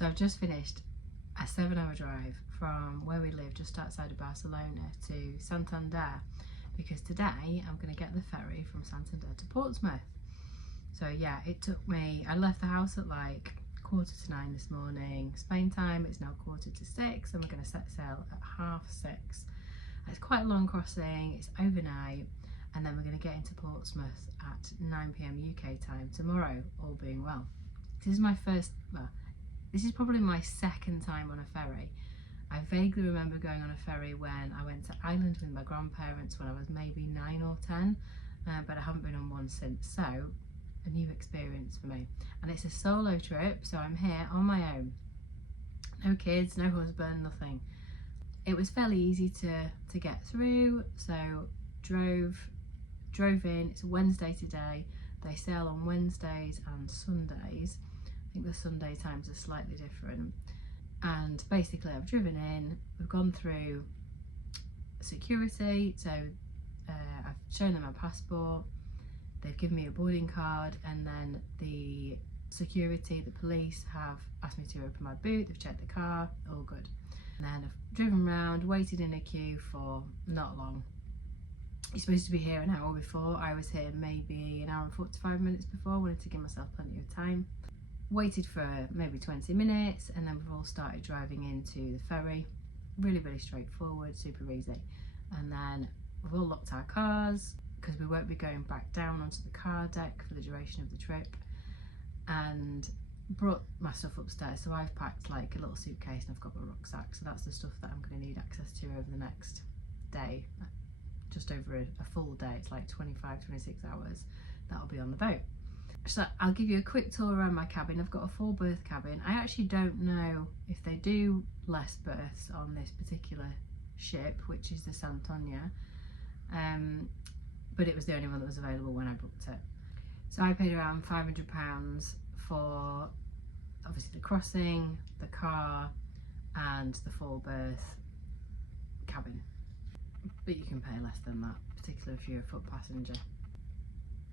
So I've just finished a 7-hour drive from where we live just outside of Barcelona to Santander, because today I'm going to get the ferry from Santander to Portsmouth. So yeah, it took me, I left the house at like 9:15 this morning, Spain time. It's now 5:45 and we're going to set sail at 6:30. It's quite a long crossing, it's overnight, and then we're going to get into Portsmouth at 9 PM UK time tomorrow, all being well. This is my first, well, this is probably my second time on a ferry. I vaguely remember going on a ferry when I went to Ireland with my grandparents when I was maybe 9 or 10, but I haven't been on one since, so a new experience for me. And it's a solo trip, so I'm here on my own. No kids, no husband, nothing. It was fairly easy to get through, so drove in. It's a Wednesday today. They sail on Wednesdays and Sundays. I think the Sunday times are slightly different. And basically I've driven in, we've gone through security, so I've shown them my passport, they've given me a boarding card, and then the security, the police have asked me to open my boot, they've checked the car, all good. And then I've driven around, waited in a queue for not long. You're supposed to be here an hour before. I was here maybe an hour and 45 minutes before. I wanted to give myself plenty of time. Waited for maybe 20 minutes, and then we've all started driving into the ferry. Really straightforward, super easy. And then we've all locked our cars because we won't be going back down onto the car deck for the duration of the trip, and brought my stuff upstairs. So I've packed like a little suitcase and I've got my rucksack, so that's the stuff that I'm going to need access to over the next day, just over a full day. It's like 25-26 hours that'll be on the boat. So I'll give you a quick tour around my cabin. I've got a 4-berth cabin. I actually don't know if they do less berths on this particular ship, which is the Santander, but it was the only one that was available when I booked it. So I paid around £500 for obviously the crossing, the car, and the 4-berth cabin. But you can pay less than that, particularly if you're a foot passenger.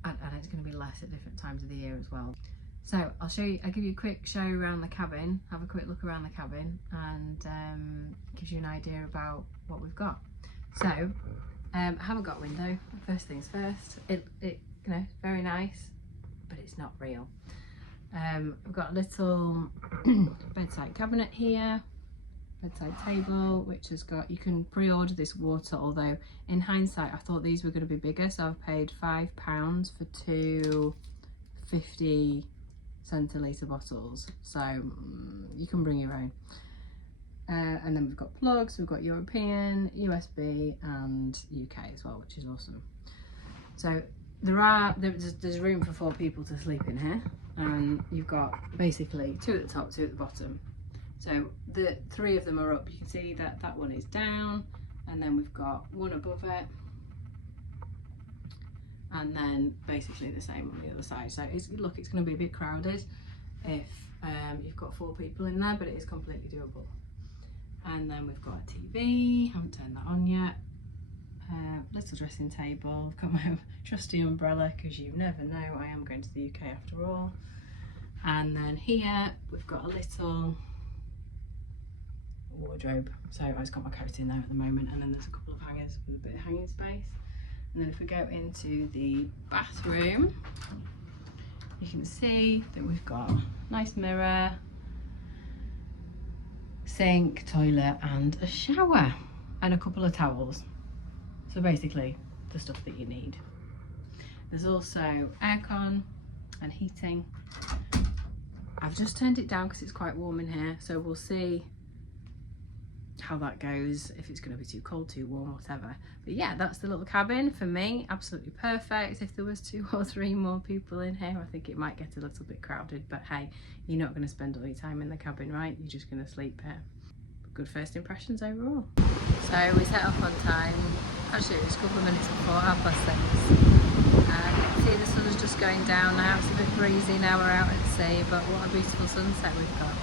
And it's going to be less at different times of the year as well. So I'll give you a quick show around the cabin, have a quick look around the cabin, and gives you an idea about what we've got. So I haven't got a window. First things first. It you know, very nice, but it's not real. We've got a little bedside cabinet here, bedside table, which has got, you can pre-order this water, although in hindsight I thought these were going to be bigger, so I've paid £5 for 2 50-centilitre bottles, so you can bring your own. And then we've got plugs, we've got European, USB and UK as well, which is awesome. So there's room for 4 people to sleep in here, and you've got basically 2 at the top, 2 at the bottom. So the 3 of them are up. You can see that that one is down, and then we've got one above it, and then basically the same on the other side. So it's going to be a bit crowded if you've got 4 people in there, but it is completely doable. And then we've got a TV, haven't turned that on yet. Little dressing table. I've got my trusty umbrella because you never know, I am going to the UK after all. And then here we've got a little wardrobe, so I've just got my coat in there at the moment, and then there's a couple of hangers with a bit of hanging space. And then if we go into the bathroom, you can see that we've got a nice mirror, sink, toilet and a shower, and a couple of towels. So basically the stuff that you need. There's also aircon and heating. I've just turned it down because it's quite warm in here, so we'll see how that goes, if it's going to be too cold, too warm, whatever. But yeah, that's the little cabin for me, absolutely perfect. If there was 2 or 3 more people in here, I think it might get a little bit crowded, but hey, you're not going to spend all your time in the cabin, right? You're just going to sleep here. Good first impressions overall. So we set off on time. Actually it was a couple of minutes before 6:30. You can see the sun's just going down now. It's a bit breezy now, we're out at sea, but what a beautiful sunset we've got.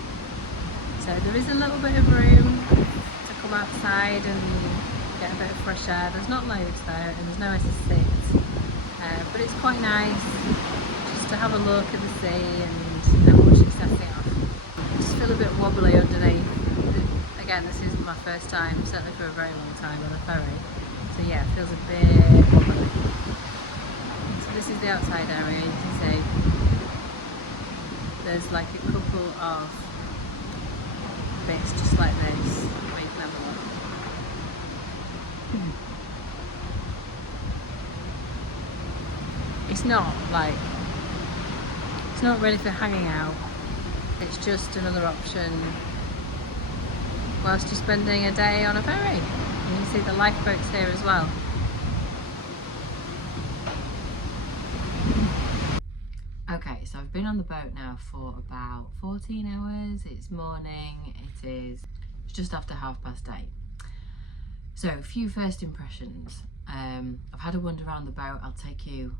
So there is a little bit of room to come outside and get a bit of fresh air. There's not loads though, and there's nowhere to sit, but it's quite nice just to have a look at the sea and watch it setting off. just feel a bit wobbly underneath. Again, this isn't my first time, certainly for a very long time, on a ferry. So yeah, it feels a bit wobbly. So this is the outside area. You can see there's like a couple of bits just like this where you can have a look. It's not really for hanging out. It's just another option whilst you're spending a day on a ferry. You can see the lifeboats here as well. Okay, so I've been on the boat now for about 14 hours. It's morning. It's just after 8:30. So a few first impressions. I've had a wander around the boat. I'll take you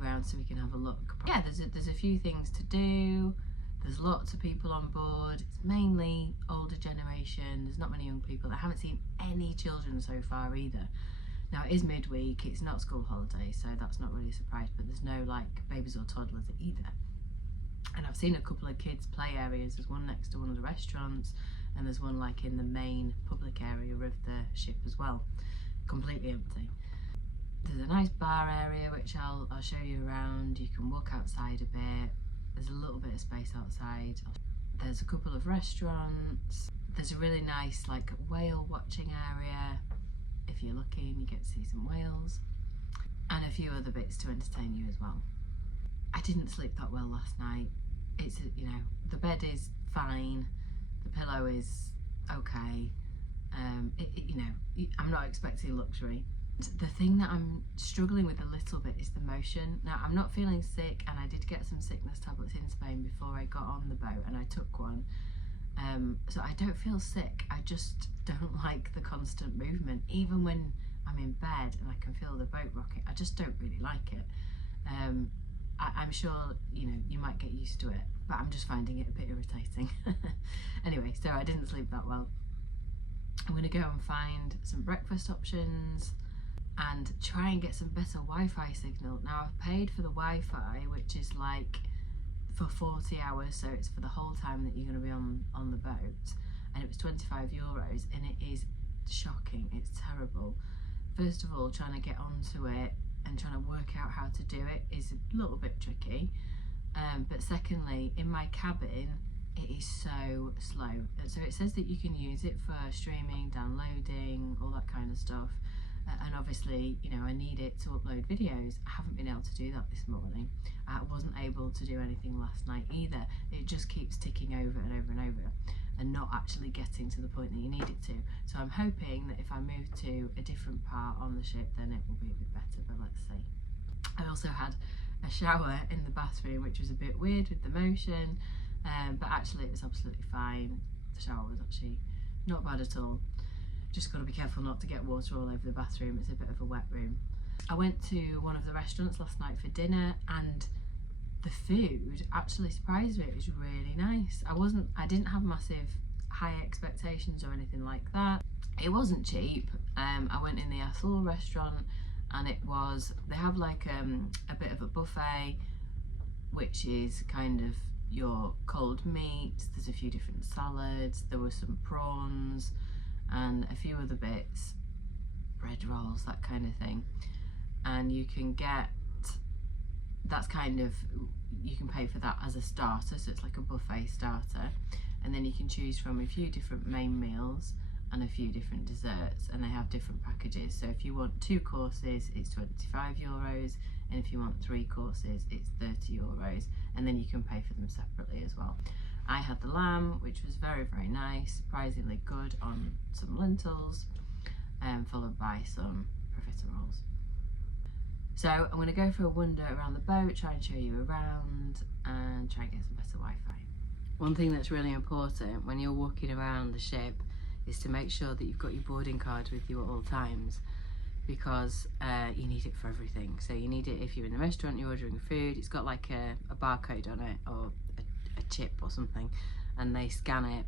around so we can have a look. Yeah, there's a few things to do. There's lots of people on board. It's mainly older generation. There's not many young people. I haven't seen any children so far either. Now it is midweek, it's not school holiday, so that's not really a surprise, but there's no like babies or toddlers either. And I've seen a couple of kids play areas. There's one next to one of the restaurants, and there's one like in the main public area of the ship as well, completely empty. There's a nice bar area which I'll show you around. You can walk outside a bit. There's a little bit of space outside. There's a couple of restaurants. There's a really nice like whale watching area. If you're lucky and you get to see some whales, and a few other bits to entertain you as well. I didn't sleep that well last night. It's, you know, the bed is fine, the pillow is okay. You know, I'm not expecting luxury. The thing that I'm struggling with a little bit is the motion. Now, I'm not feeling sick, and I did get some sickness tablets in Spain before I got on the boat, and I took one. So I don't feel sick. I just don't like the constant movement. Even when I'm in bed and I can feel the boat rocking, I just don't really like it. I'm sure, you know, you might get used to it, but I'm just finding it a bit irritating. Anyway, so I didn't sleep that well. I'm going to go and find some breakfast options and try and get some better Wi-Fi signal. Now, I've paid for the Wi-Fi, which is like for 40 hours, so it's for the whole time that you're going to be on the boat, and it was €25, and it is shocking. It's terrible. First of all, trying to get onto it and trying to work out how to do it is a little bit tricky, but secondly, in my cabin it is so slow. So it says that you can use it for streaming, downloading, all that kind of stuff, and obviously, you know, I need it to upload videos. I haven't been able to do that this morning. I wasn't able to do anything last night either. It just keeps ticking over and over and over and not actually getting to the point that you need it to. So I'm hoping that if I move to a different part on the ship, then it will be a bit better, but let's see. I also had a shower in the bathroom, which was a bit weird with the motion, but actually it was absolutely fine. The shower was actually not bad at all. Just got to be careful not to get water all over the bathroom. It's a bit of a wet room. I went to one of the restaurants last night for dinner, and the food actually surprised me. It was really nice. I didn't have massive high expectations or anything like that. It wasn't cheap. I went in the Azul restaurant, and they have like a bit of a buffet, which is kind of your cold meats. There's a few different salads. There were some prawns and a few other bits, bread rolls, that kind of thing. And you can get, that's kind of, you can pay for that as a starter, so it's like a buffet starter, and then you can choose from a few different main meals and a few different desserts, and they have different packages. So if you want 2 courses, it's €25, and if you want 3 courses, it's €30, and then you can pay for them separately as well. I had the lamb, which was very, very nice, surprisingly good on some lentils, followed by some profiteroles. So I'm going to go for a wander around the boat, try and show you around, and try and get some better Wi-Fi. One thing that's really important when you're walking around the ship is to make sure that you've got your boarding card with you at all times, because you need it for everything. So you need it if you're in the restaurant, you're ordering food, it's got like a barcode on it, or a chip or something, and they scan it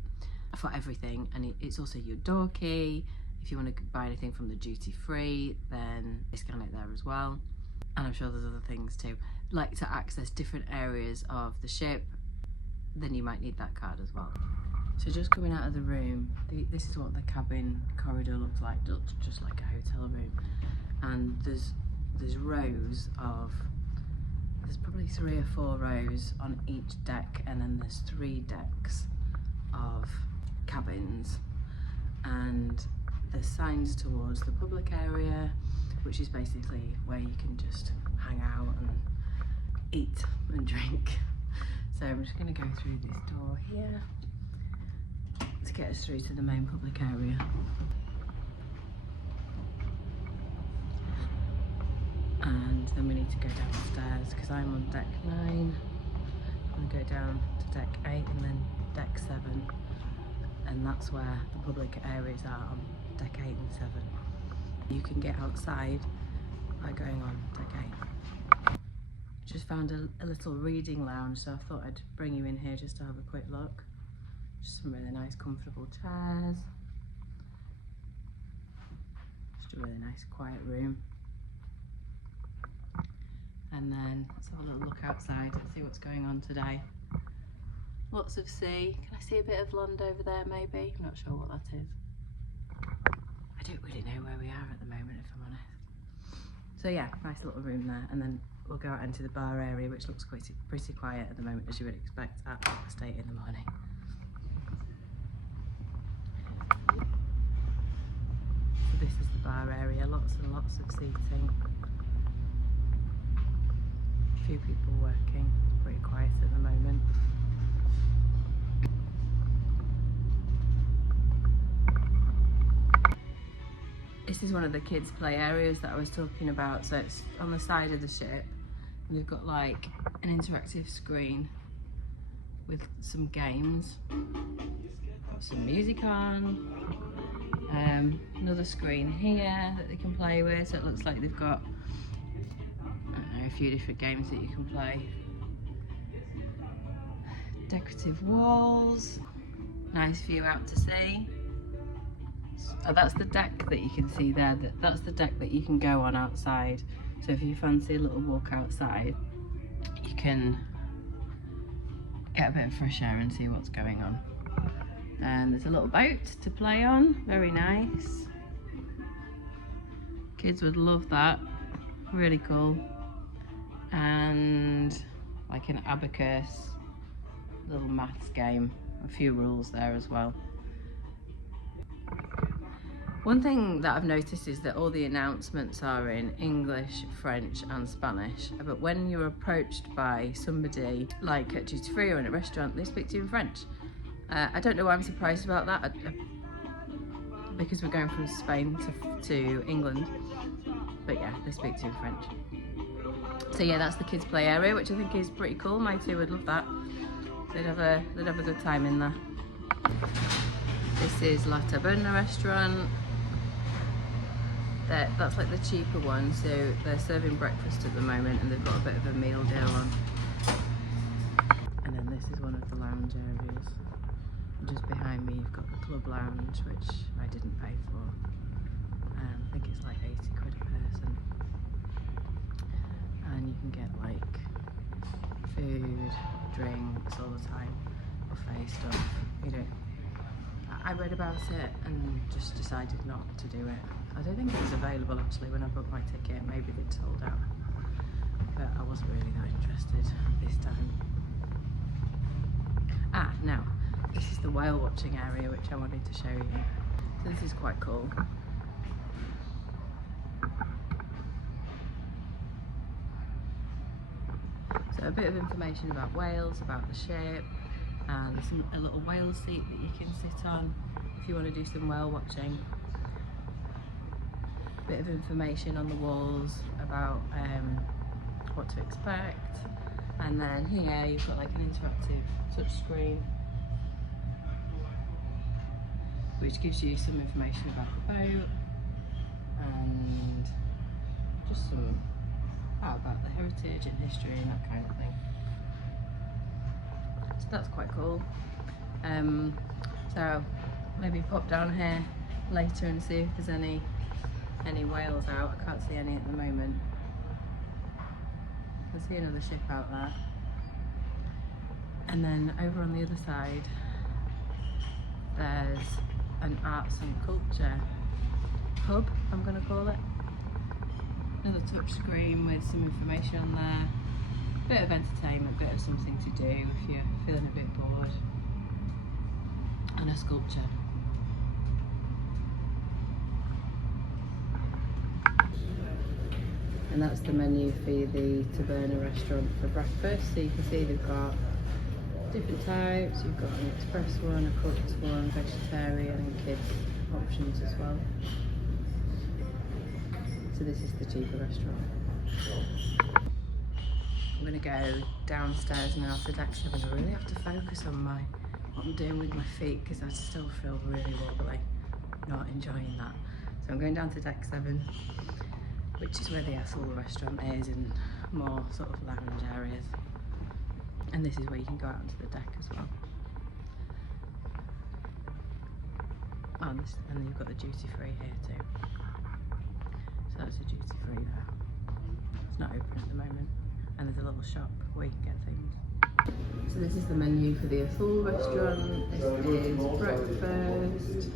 for everything. And it's also your door key. If you want to buy anything from the duty free, then they scan it there as well. And I'm sure there's other things too. Like to access different areas of the ship, then you might need that card as well. So just coming out of the room, this is what the cabin corridor looks like. It looks just like a hotel room. And there's rows of, there's probably 3 or 4 rows on each deck, and then there's 3 decks of cabins. And there's signs towards the public area, which is basically where you can just hang out and eat and drink. So I'm just going to go through this door here to get us through to the main public area. And then we need to go downstairs because I'm on deck 9. I'm going to go down to deck 8 and then deck 7. And that's where the public areas are, on deck 8 and 7. You can get outside by going on deck 8. Just found a little reading lounge, so I thought I'd bring you in here just to have a quick look. Just some really nice comfortable chairs. Just a really nice quiet room. And then let's have a little look outside and see what's going on today. Lots of sea. Can I see a bit of land over there maybe? I'm not sure what that is. I don't really know where we are at the moment, if I'm honest. So yeah, nice little room there. And then we'll go out into the bar area, which looks pretty quiet at the moment, as you would expect at 8 in the morning. So this is the bar area, lots and lots of seating. A few people working, pretty quiet at the moment. This is one of the kids' play areas that I was talking about. So it's on the side of the ship. And they've got like an interactive screen with some games. Got some music on. Another screen here that they can play with. So it looks like they've got, I don't know, a few different games that you can play. Decorative walls. Nice view out to sea. Oh, that's the deck that you can see there. That's the deck that you can go on outside. So if you fancy a little walk outside, you can get a bit of fresh air and see what's going on. And there's a little boat to play on, very nice. Kids would love that, really cool. And like an abacus, little maths game, a few rules there as well. One thing that I've noticed is that all the announcements are in English, French and Spanish, but when you're approached by somebody like at duty free or in a restaurant, they speak to you in French. I don't know why I'm surprised about that, because we're going from Spain to England, but yeah, they speak to you in French. So yeah, that's the kids' play area, which I think is pretty cool. My 2 would love that. They'd have a good time in there. This is La Taberna restaurant. That's like the cheaper one, so they're serving breakfast at the moment and they've got a bit of a meal deal on. And then this is one of the lounge areas. And just behind me you've got the club lounge, which I didn't pay for. I think it's like 80 quid a person. And you can get like food, drinks all the time, buffet stuff. You know, I read about it and just decided not to do it. I don't think it was available actually when I booked my ticket. Maybe they'd sold out, but I wasn't really that interested this time. Now this is the whale watching area, which I wanted to show you. So this is quite cool. So a bit of information about whales, about the ship, and there's a little whale seat that you can sit on if you want to do some whale watching. Bit of information on the walls about what to expect, and then here you've got like an interactive touch screen which gives you some information about the boat and just some about the heritage and history and that kind of thing. So that's quite cool. So maybe pop down here later and see if there's any whales out. I can't see any at the moment. I see another ship out there. And then over on the other side there's an arts and culture hub, I'm going to call it. Another touch screen with some information on there. Bit of entertainment, bit of something to do if you're feeling a bit bored. And a sculpture. And that's the menu for the Taberna restaurant for breakfast. So you can see they've got different types. You've got an express one, a cooked one, vegetarian and kids options as well. So this is the cheaper restaurant. I'm going to go downstairs now to deck 7. I really have to focus on what I'm doing with my feet because I still feel really wobbly. Not enjoying that. So I'm going down to deck 7, which is where the Ethel restaurant is, and more sort of lounge areas. And this is where you can go out onto the deck as well. Oh, and then you've got the duty free here too. So that's a duty free there. It's not open at the moment. And there's a little shop where you can get things. So this is the menu for the Ethel restaurant. This is breakfast.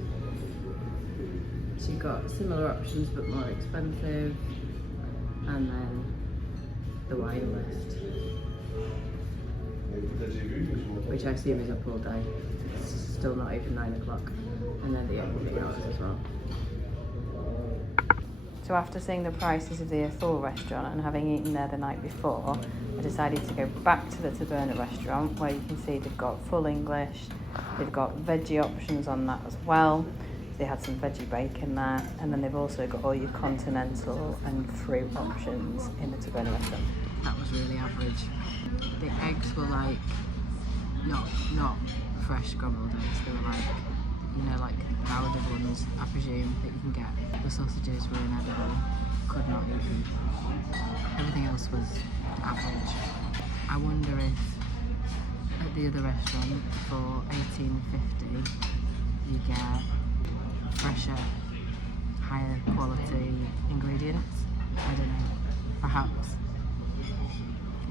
So you've got similar options but more expensive. And then the wine list, which I assume is up all day. It's still not even 9 o'clock. And then the opening hours as well. So after seeing the prices of the Ethel restaurant and having eaten there the night before, I decided to go back to the Taberna restaurant, where you can see they've got full English, they've got veggie options on that as well. They had some veggie bacon there, and then they've also got all your continental and fruit options in the Taberna restaurant. That was really average. The eggs were like not fresh scrambled eggs. They were like, you know, like powdered ones, I presume, that you can get. The sausages were inedible. Could not eat them. Everything else was average. I wonder if at the other restaurant for $18.50 you get fresher, higher quality ingredients. I don't know, perhaps.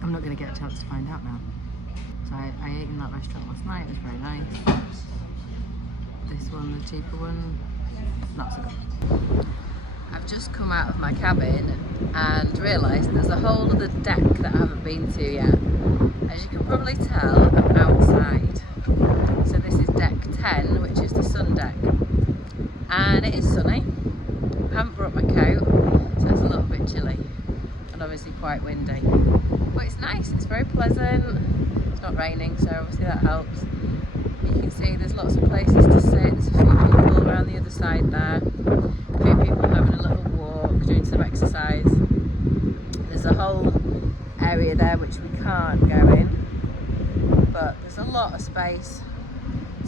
I'm not going to get a chance to find out now. So I ate in that restaurant last night, it was very nice. This one, the cheaper one, not so good. I've just come out of my cabin and realised there's a whole other deck that I haven't been to yet. As you can probably tell, I'm outside. So this is deck 10, which is the sun deck. And it is sunny. I haven't brought my coat, so it's a little bit chilly and obviously quite windy. But it's nice, it's very pleasant. It's not raining, so obviously that helps. You can see there's lots of places to sit. There's a few people around the other side there. A few people having a little walk, doing some exercise. There's a whole area there which we can't go in, but there's a lot of space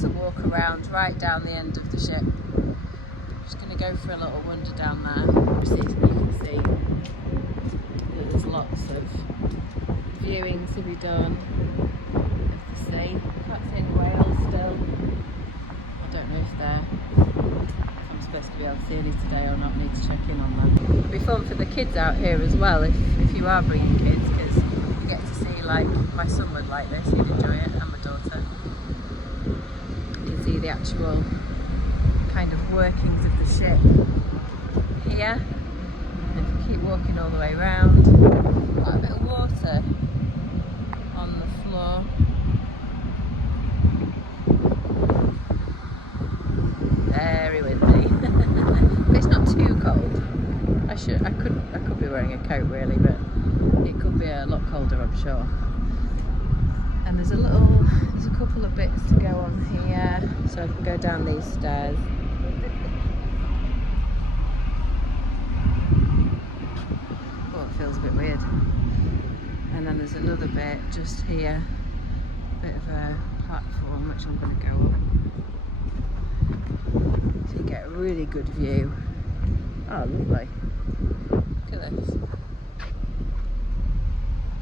to walk around right down the end of the ship. Just going to go for a little wander down there. Obviously, you can see that there's lots of viewing to be done of the sea. That's in Wales still. I don't know if I'm supposed to be able to see any today or not. Need to check in on that. It'll be fun for the kids out here as well if you are bringing kids, because you get to see, like, my son would like this, he'd enjoy it, and my daughter. You can see the actual kind of workings of the ship here, and if you keep walking all the way around, quite a bit of water on the floor. Very windy. But it's not too cold. I could be wearing a coat really, but it could be a lot colder, I'm sure. And there's a couple of bits to go on here, so I can go down these stairs. Oh, it feels a bit weird. And then there's another bit just here, a bit of a platform which I'm going to go up. So you get a really good view. Oh, lovely. Look at this.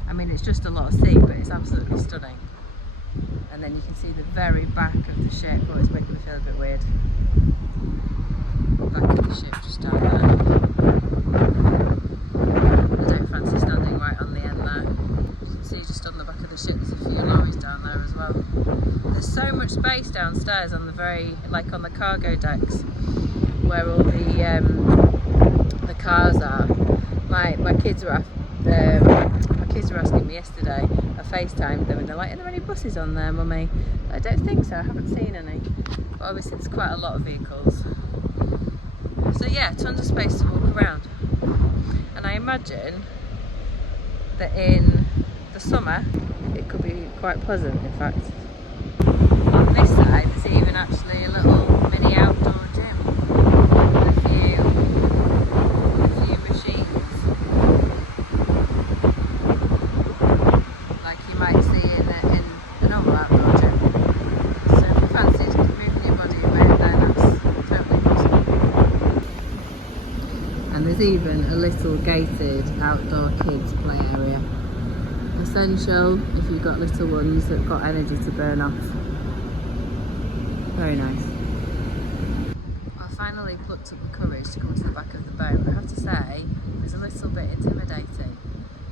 I mean, it's just a lot of sea, but it's absolutely stunning. And then you can see the very back of the ship. Oh, it's making me feel a bit weird. Back of the ship just down there. I don't fancy standing right on the end there. You can see just on the back of the ship there's a few lorries down there as well. There's so much space space downstairs on the on the cargo decks where all the cars are. My kids were asking me yesterday. I FaceTimed them and they're like, "Are there any buses on there, Mummy?" I don't think so. I haven't seen any. But obviously there's quite a lot of vehicles. So yeah, tons of space to walk around. And I imagine that in the summer it could be quite pleasant, in fact. On this side there's even actually a little mini outdoor gym with a few machines, like you might see in a normal outdoor gym. So if you fancied moving your body a bit, then that's totally possible. And there's even a little gated outdoor kids play area. Essential if you've got little ones that've got energy to burn off. Very nice. I finally plucked up the courage to come to the back of the boat. I have to say, it was a little bit intimidating,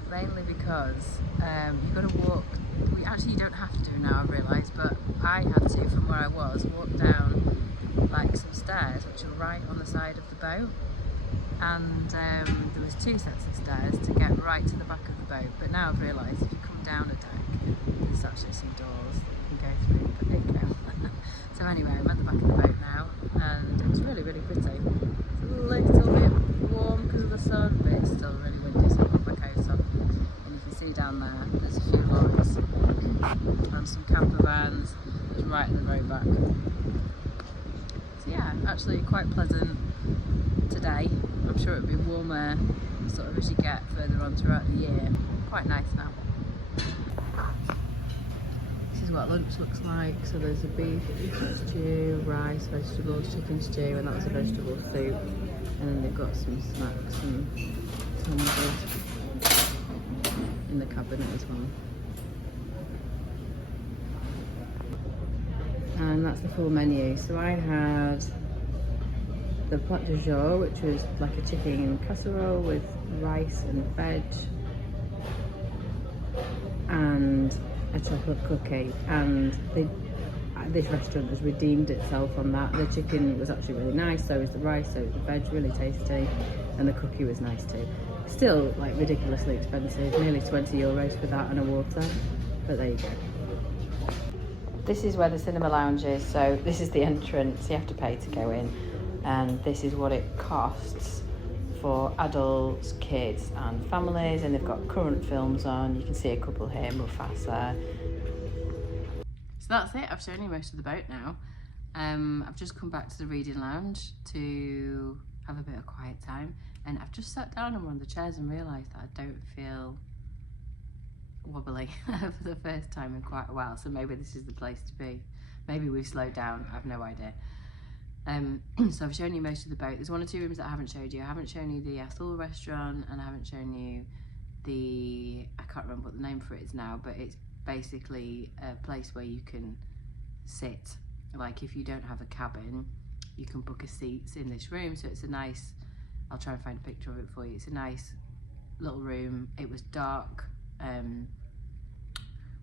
mainly because you've got to walk. You don't have to now, I've realised, but I had to, from where I was, walk down like some stairs which are right on the side of the boat. And there was 2 sets of stairs to get right to the back of the boat, but now I've realised if you come down a deck there's actually some doors that you can go through, but there you go. So anyway, I'm at the back of the boat now and it's really, really pretty. It's a little bit warm because of the sun, but it's still really windy, so I've got my coat on. And you can see down there there's a few lorries and some camper vans just right at the very back. So yeah, actually quite pleasant today. I'm sure it'll be warmer sort of as you get further on throughout the year. Quite nice now. This is what lunch looks like. So there's a beef stew, rice, vegetables, chicken stew, and that was a vegetable soup. And then they've got some snacks and sandwiches in the cabinet as well. And that's the full menu. So I had the plat du jour, which was like a chicken casserole with rice and veg, and a chocolate cookie. And this restaurant has redeemed itself on that. The chicken was actually really nice, so was the rice, so was the veg, really tasty, and the cookie was nice too. Still like ridiculously expensive, nearly 20 euros for that and a water, but there you go. This is where the cinema lounge is, so this is the entrance. You have to pay to go in. And this is what it costs for adults, kids and families, and they've got current films on. You can see a couple here, Mufasa. So that's it, I've shown you most of the boat now. I've just come back to the reading lounge to have a bit of quiet time, and I've just sat down on one of the chairs and realised that I don't feel wobbly for the first time in quite a while, so maybe this is the place to be. Maybe we've slowed down, I've no idea. So I've shown you most of the boat. There's 1 or 2 rooms that I haven't showed you. I haven't shown you the Athol restaurant, and I haven't shown you I can't remember what the name for it is now, but it's basically a place where you can sit. Like if you don't have a cabin, you can book a seat in this room. So it's a nice, I'll try and find a picture of it for you. It's a nice little room. It was dark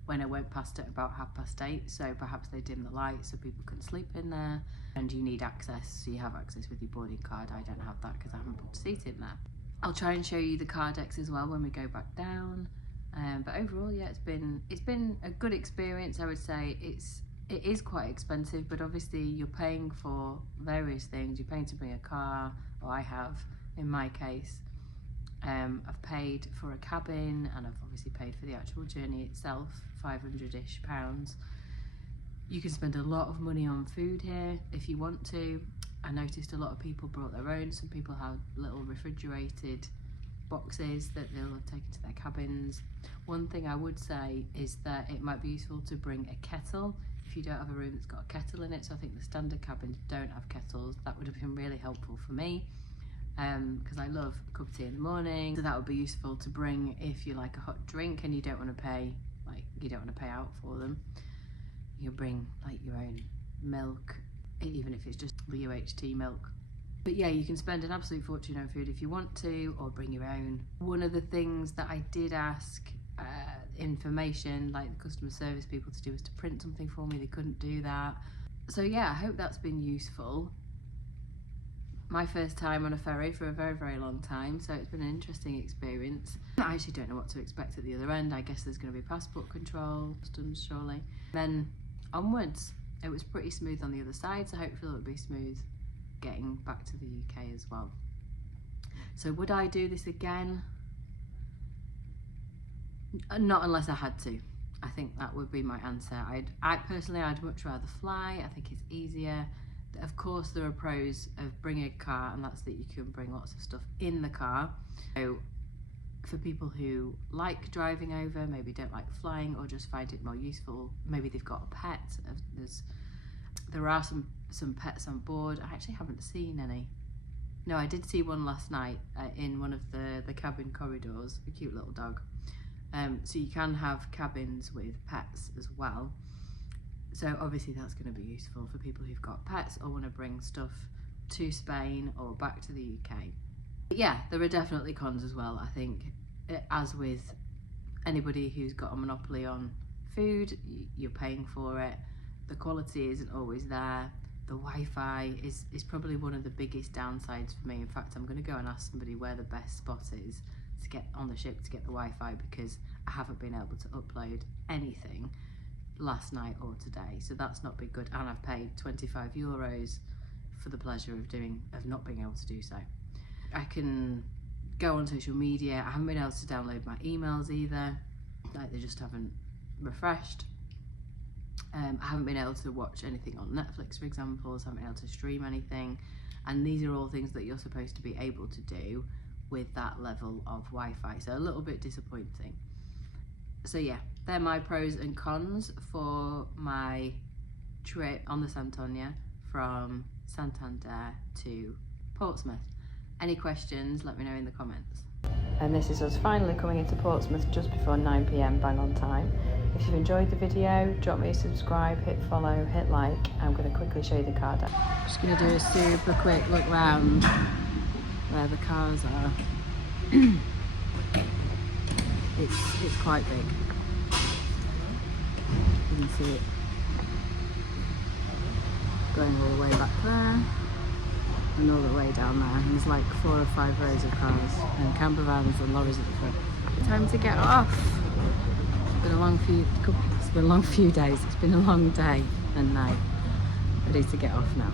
when I went past at about 8:30, so perhaps they dimmed the lights so people can sleep in there. And you need access, so you have access with your boarding card. I don't have that because I haven't booked a seat in there. I'll try and show you the car decks as well when we go back down. But overall, yeah, it's been a good experience. I would say it is quite expensive, but obviously you're paying for various things. You're paying to bring a car, or I have in my case. I've paid for a cabin, and I've obviously paid for the actual journey itself, £500-ish. You can spend a lot of money on food here if you want to. I noticed a lot of people brought their own. Some people have little refrigerated boxes that they'll have taken to their cabins. One thing I would say is that it might be useful to bring a kettle if you don't have a room that's got a kettle in it. So I think the standard cabins don't have kettles. That would have been really helpful for me, because I love a cup of tea in the morning. So that would be useful to bring if you like a hot drink and you don't want to pay out for them. You can bring like your own milk, even if it's just the UHT milk. But yeah, you can spend an absolute fortune on food if you want to, or bring your own. One of the things that I did ask information, like the customer service people, to do was to print something for me. They couldn't do that. So yeah, I hope that's been useful. My first time on a ferry for a very, very long time, so it's been an interesting experience. I actually don't know what to expect at the other end. I guess there's going to be passport control, customs surely. Then onwards. It was pretty smooth on the other side, so hopefully it'll be smooth getting back to the UK as well. So would I do this again? Not unless I had to. I think that would be my answer. I'd much rather fly. I think it's easier. Of course, there are pros of bringing a car, and that's that you can bring lots of stuff in the car. So for people who like driving over, maybe don't like flying, or just find it more useful, maybe they've got a pet. There are some pets on board. I actually haven't seen any. No, I did see one last night in one of the cabin corridors, a cute little dog. So you can have cabins with pets as well. So obviously that's going to be useful for people who've got pets or want to bring stuff to Spain or back to the UK. But yeah, there are definitely cons as well. I think, as with anybody who's got a monopoly on food, you're paying for it. The quality isn't always there. The Wi-Fi is probably one of the biggest downsides for me. In fact, I'm going to go and ask somebody where the best spot is to get on the ship to get the Wi-Fi, because I haven't been able to upload anything last night or today, so that's not been good, and I've paid €25 for the pleasure of not being able to do so. I can go on social media. I haven't been able to download my emails either, like they just haven't refreshed. I haven't been able to watch anything on Netflix, for example, so I haven't been able to stream anything, and these are all things that you're supposed to be able to do with that level of Wi-Fi, so a little bit disappointing. So yeah, they're my pros and cons for my trip on the Santander from Santander to Portsmouth. Any questions, let me know in the comments. And this is us finally coming into Portsmouth just before 9 PM, bang on time. If you've enjoyed the video, drop me a subscribe, hit follow, hit like. I'm going to quickly show you the car deck. Just going to do a super quick look round where the cars are. It's quite big. You can see it going all the way back there and all the way down there. And there's like 4 or 5 rows of cars and camper vans and lorries at the front. Time to get off. It's been a long few days. It's been a long day and night. Ready to get off now.